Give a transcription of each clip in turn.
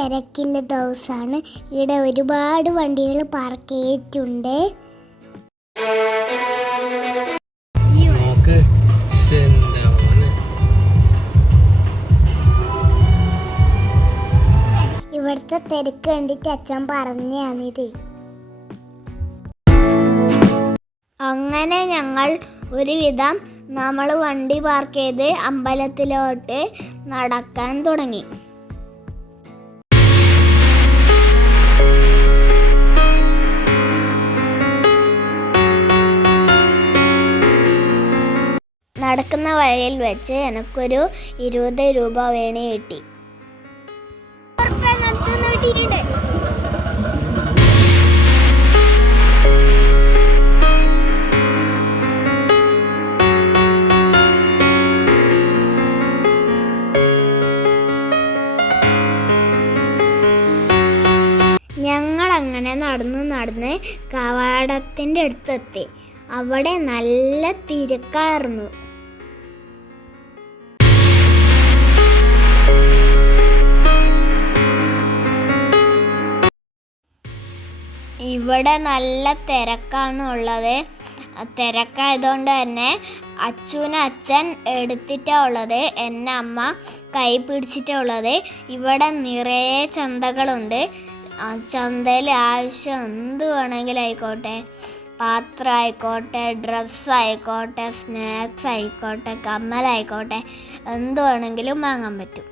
തിരക്കുള്ള ദിവസമാണ്. ഇവിടെ ഒരുപാട് വണ്ടികൾ പാർക്ക് ചെയ്തിട്ടുണ്ട്. ഇവിടുത്തെ തിരക്ക് കണ്ടിട്ട് അച്ഛൻ പറഞ്ഞാണിത്. അങ്ങനെ ഞങ്ങൾ ഒരുവിധം നമ്മൾ വണ്ടി പാർക്ക് ചെയ്ത് അമ്പലത്തിലോട്ട് നടക്കാൻ തുടങ്ങി. നടക്കുന്ന വഴിയിൽ വെച്ച് എനിക്കൊരു 20 രൂപ വേണി കിട്ടി. ഞങ്ങളങ്ങനെ നടന്ന് കവാടത്തിൻ്റെ അടുത്തെത്തി. അവിടെ നല്ല തിരക്കായിരുന്നു. ഇവിടെ നല്ല തിരക്കാണ് ഉള്ളത്. തിരക്കായതുകൊണ്ട് തന്നെ അച്ഛൻ എടുത്തിട്ടാണ് ഉള്ളത്, എന്നെ അമ്മ കൈ പിടിച്ചിട്ടാണ് ഉള്ളത്. ഇവിടെ നിറയെ ചന്തകളുണ്ട്. ചന്തയിൽ ആവശ്യം എന്ത് വേണമെങ്കിലും ആയിക്കോട്ടെ, പാത്രം ആയിക്കോട്ടെ, ഡ്രസ്സായിക്കോട്ടെ, സ്നാക്സ് ആയിക്കോട്ടെ, കമ്മലായിക്കോട്ടെ, എന്ത് വേണമെങ്കിലും വാങ്ങാൻ പറ്റും.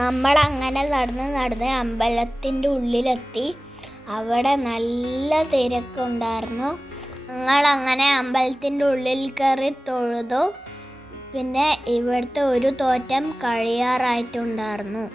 നമ്മൾ അങ്ങനെ നടന്ന് അമ്പലത്തിൻ്റെ ഉള്ളിലെത്തി. അവിടെ നല്ല തിരക്കുണ്ടായിരുന്നു. ഞങ്ങളങ്ങനെ അമ്പലത്തിൻ്റെ ഉള്ളിൽ കയറി തൊഴുതു. പിന്നെ ഇവിടുത്തെ ഒരു തോറ്റം കഴിയാറായിട്ടുണ്ടായിരുന്നു.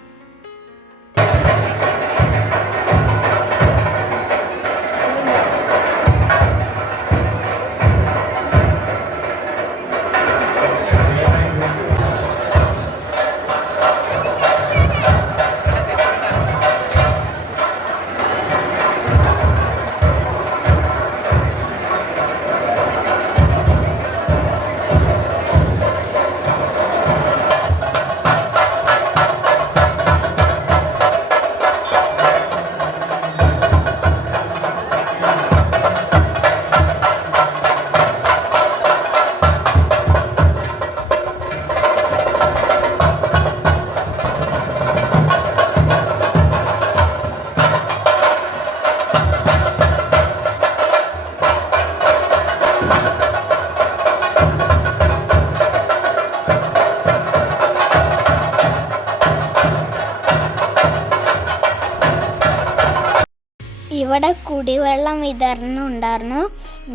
ഇവിടെ കുടിവെള്ളം വിതരണം ഉണ്ടായിരുന്നു.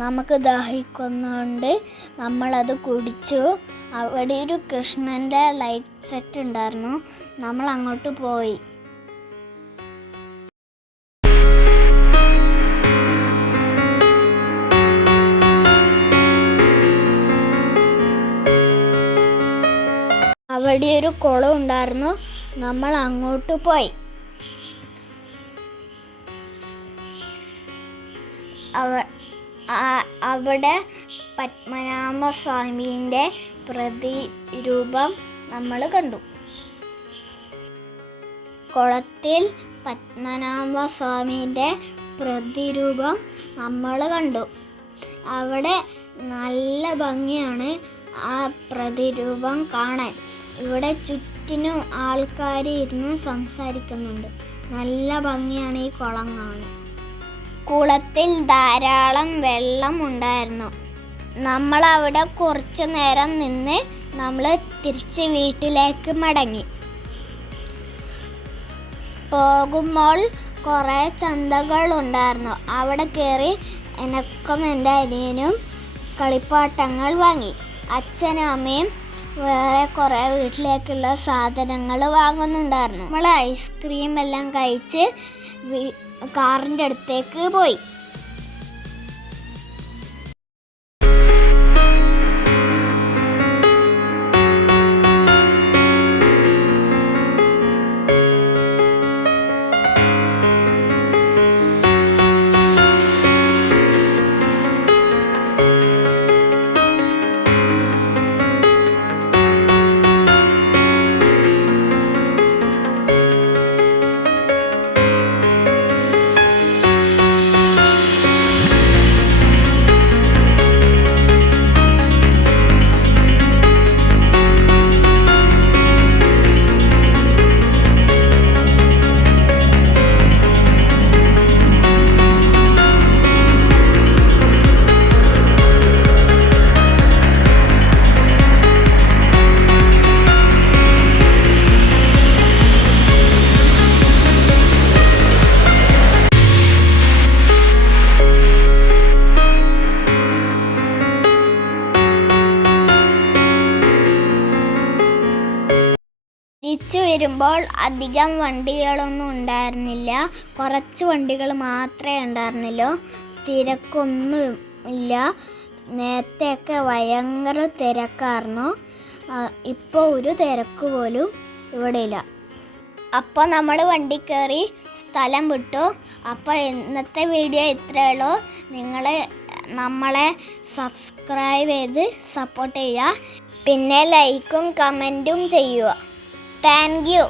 നമുക്ക് ദാഹിക്കുന്നതുകൊണ്ട് നമ്മളത് കുടിച്ചു. അവിടെ ഒരു കൃഷ്ണൻ്റെ ലൈറ്റ് സെറ്റ് ഉണ്ടായിരുന്നു. നമ്മൾ അങ്ങോട്ട് പോയി. അവിടെ ഒരു കുളം ഉണ്ടായിരുന്നു. നമ്മൾ അങ്ങോട്ട് പോയി. അവിടെ പത്മനാഭസ്വാമീൻ്റെ പ്രതിരൂപം നമ്മൾ കണ്ടു. കുളത്തിൽ പത്മനാഭസ്വാമീൻ്റെ പ്രതിരൂപം നമ്മൾ കണ്ടു. അവിടെ നല്ല ഭംഗിയാണ് ആ പ്രതിരൂപം കാണാൻ. ഇവിടെ ചുറ്റിനും ആൾക്കാർ ഇരുന്ന് സംസാരിക്കുന്നുണ്ട്. നല്ല ഭംഗിയാണ് ഈ കുളം കാണാൻ. കുളത്തിൽ ധാരാളം വെള്ളം ഉണ്ടായിരുന്നു. നമ്മളവിടെ കുറച്ച് നേരം നിന്ന് നമ്മൾ തിരിച്ച് വീട്ടിലേക്ക് മടങ്ങി. പോകുമ്പോൾ കുറേ ചന്തകൾ ഉണ്ടായിരുന്നു. അവിടെ കയറി എനക്കും എൻ്റെ അനിയനും കളിപ്പാട്ടങ്ങൾ വാങ്ങി. അച്ഛനും അമ്മയും വേറെ കുറേ വീട്ടിലേക്കുള്ള സാധനങ്ങൾ വാങ്ങുന്നുണ്ടായിരുന്നു. നമ്മൾ ഐസ്ക്രീം എല്ലാം കഴിച്ച് കാറിൻ്റെ അടുത്തേക്ക് പോയി. തിരിച്ചു വരുമ്പോൾ അധികം വണ്ടികളൊന്നും ഉണ്ടായിരുന്നില്ല. കുറച്ച് വണ്ടികൾ മാത്രമേ ഉണ്ടായിരുന്നുള്ളൂ. തിരക്കൊന്നും ഇല്ല. നേരത്തെയൊക്കെ ഭയങ്കര തിരക്കായിരുന്നു. ഇപ്പോൾ ഒരു തിരക്ക് പോലും ഇവിടെ ഇല്ല. അപ്പോൾ നമ്മൾ വണ്ടി കയറി സ്ഥലം വിട്ടു. അപ്പോൾ ഇന്നത്തെ വീഡിയോ ഇത്രയേ ഉള്ളൂ. നിങ്ങൾ നമ്മളെ സബ്സ്ക്രൈബ് ചെയ്ത് സപ്പോർട്ട് ചെയ്യുക. പിന്നെ ലൈക്കും കമൻറ്റും ചെയ്യുക. Thank you.